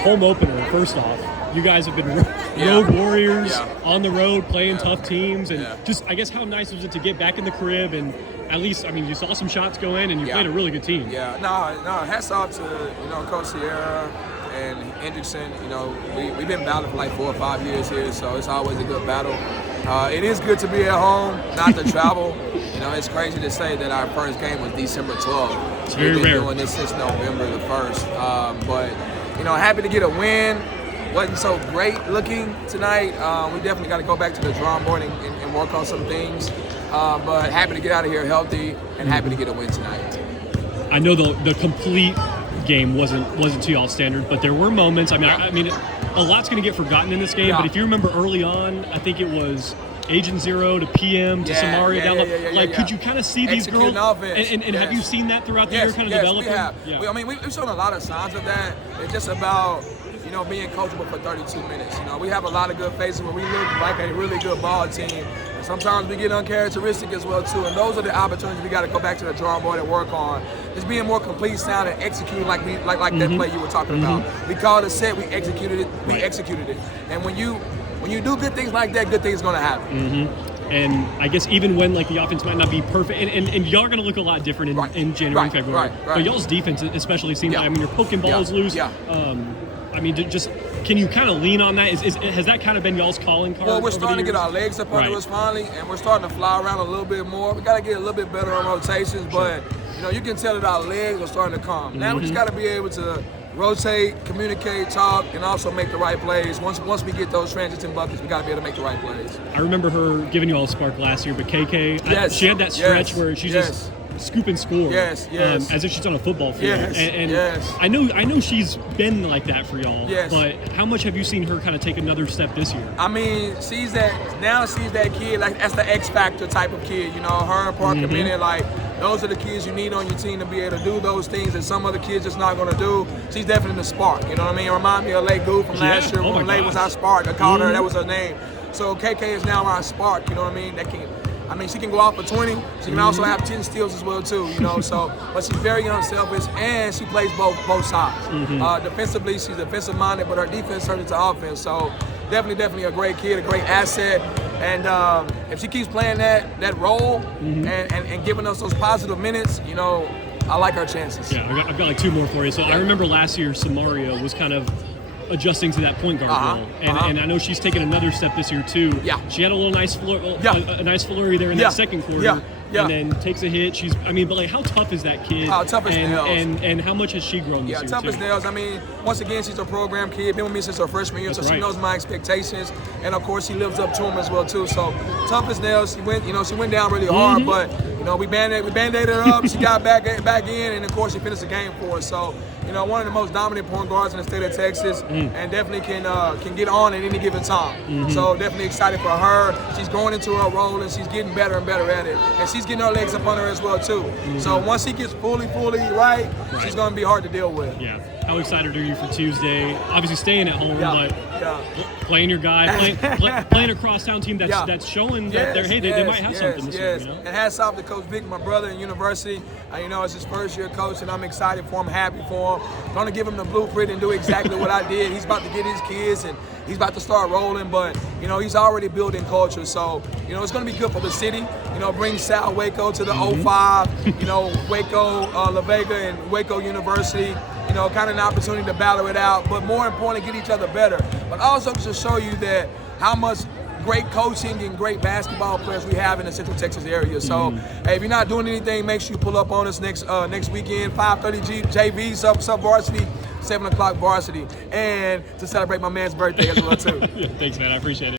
home opener, first off, you guys have been road warriors on the road, playing tough teams, and just, I guess, how nice was it to get back in the crib and at least, I mean, you saw some shots go in and you played a really good team. Yeah, no, hats off to, Coach Sierra and Hendrickson. We've been battling for like 4 or 5 years here, so it's always a good battle. It is good to be at home, not to travel. It's crazy to say that our first game was December 12th. It's very We've been rare. doing this since November the 1st. But, happy to get a win. Wasn't so great looking tonight. We definitely got to go back to the drawing board and work on some things. But happy to get out of here healthy and happy to get a win tonight. I know the complete game wasn't to y'all's standard, but there were moments. I mean, a lot's going to get forgotten in this game. But if you remember early on, I think it was Agent Zero to PM to Samaria down low. Could you kind of see these girls? And have you seen that throughout the year kind of developing? Yes, we have. Yeah. We've shown a lot of signs of that. It's just about being coachable for 32 minutes. We have a lot of good faces where we look like a really good ball team. And sometimes we get uncharacteristic as well too. And those are the opportunities we got to go back to the drawing board and work on. Just being more complete, sound, and executing like that play you were talking about. We called a set, we executed it, executed it. And when you do good things like that, good things are going to happen. And I guess even when the offense might not be perfect, and y'all are going to look a lot different in January and February. But y'all's defense especially seems like, you're poking balls loose. Just can you kind of lean on that? Has that kind of been y'all's calling card? Well, we're starting to get our legs up under us finally, and we're starting to fly around a little bit more. We got to get a little bit better on rotations, but you can tell that our legs are starting to come. Now we just got to be able to rotate, communicate, talk, and also make the right plays. Once we get those transition buckets, we got to be able to make the right plays. I remember her giving you all a spark last year, but KK, she had that stretch where she just scoop and score, as if she's on a football field. I know she's been like that for y'all. But how much have you seen her kind of take another step this year? I mean, she's that kid, that's the X Factor type of kid. Her and Parker Bennett, those are the kids you need on your team to be able to do those things that some other kids just not going to do. She's definitely the spark, you know what I mean? Remind me of Lay Goo from last year when Lay was our spark. I called her, that was her name. So KK is now our spark, you know what I mean? She can go out for 20. She can also have 10 steals as well too, So, but she's very unselfish and she plays both sides. Defensively, she's defensive minded, but her defense turns into offense. So, definitely a great kid, a great asset. And if she keeps playing that role and giving us those positive minutes, I like her chances. Yeah, I've got like 2 more for you. So I remember last year Samaria was kind of adjusting to that point guard role, and I know she's taken another step this year too. She had a little nice flurry there in that second quarter. And then takes a hit. But how tough is that kid? Tough as nails. And how much has she grown this year? Tough as nails. Once again, she's a program kid. Been with me since her freshman year, she knows my expectations, and of course, she lives up to them as well too. So tough as nails. She went down really hard, but we band-aided her up. She got back in, and of course, she finished the game for us. So one of the most dominant point guards in the state of Texas, and definitely can get on at any given time. So definitely excited for her. She's going into her role, and she's getting better and better at it, and she's getting her legs up on her as well too. So once she gets fully right, she's going to be hard to deal with. How excited are you for Tuesday? Obviously staying at home, but playing your guy, playing a crosstown team that's showing that they might have something this year. And hats off to Coach Vic, my brother in university. It's his first year coach, and I'm excited for him, happy for him. Going to give him the blueprint and do exactly what I did. He's about to get his kids, and he's about to start rolling, but he's already building culture. So it's going to be good for the city. Bring Sal Waco to the 05. Waco, La Vega, and Waco University. Kind of an opportunity to battle it out, but more importantly, get each other better. But also to show you that how much great coaching and great basketball players we have in the Central Texas area. So, hey, if you're not doing anything, make sure you pull up on us next weekend, 5:30 JV, sub varsity, 7 o'clock varsity, and to celebrate my man's birthday as well too. Thanks, man. I appreciate it.